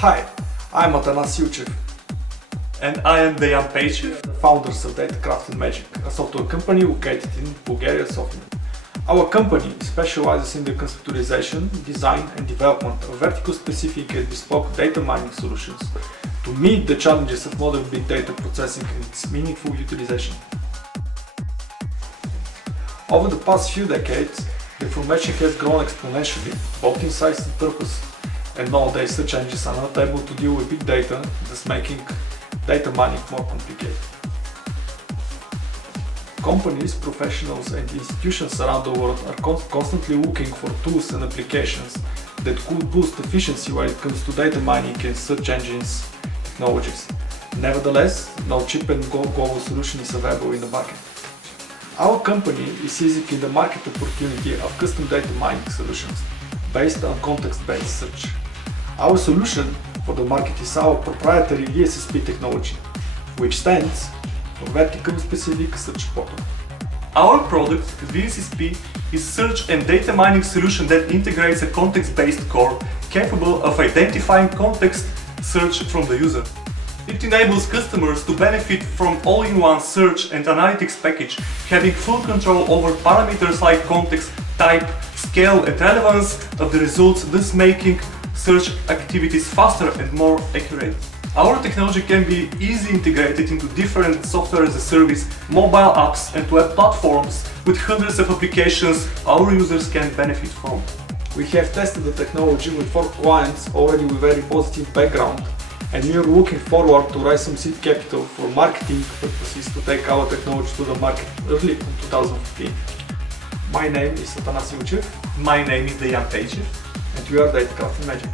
Hi, I'm Atanas Yuchev, And I am Dejan Pejčev. founders of Datacraft and Magic, a software company located in Bulgaria, Sofia. Our company specializes in the conceptualization, design and development of vertical-specific and bespoke data mining solutions to meet the challenges of modern big data processing and its meaningful utilization. Over the past few decades, the information has grown exponentially, both in size and purpose, and nowadays search engines are not able to deal with big data, thus making data mining more complicated. Companies, professionals and institutions around the world are constantly looking for tools and applications that could boost efficiency when it comes to data mining and search engines technologies. Nevertheless, no cheap and global solution is available in the market. Our company is seizing the market opportunity of custom data mining solutions based on context-based search. Our solution for the market is our proprietary VSSP technology, which stands for Vertical Specific Search Portal. Our product, VSSP, is search and data mining solution that integrates a context-based core capable of identifying context search from the user. It enables customers to benefit from all-in-one search and analytics package, having full control over parameters like context, type, scale and relevance of the results, thus making search activities faster and more accurate. Our technology can be easily integrated into different software as a service, mobile apps and web platforms with hundreds of applications our users can benefit from. We have tested the technology with 4 clients already with very positive background, and we are looking forward to raise some seed capital for marketing purposes to take our technology to the market early in 2015. My name is Atanas Yuchev, My name is Dejan Pejčev. and we are Datacraft and Magic.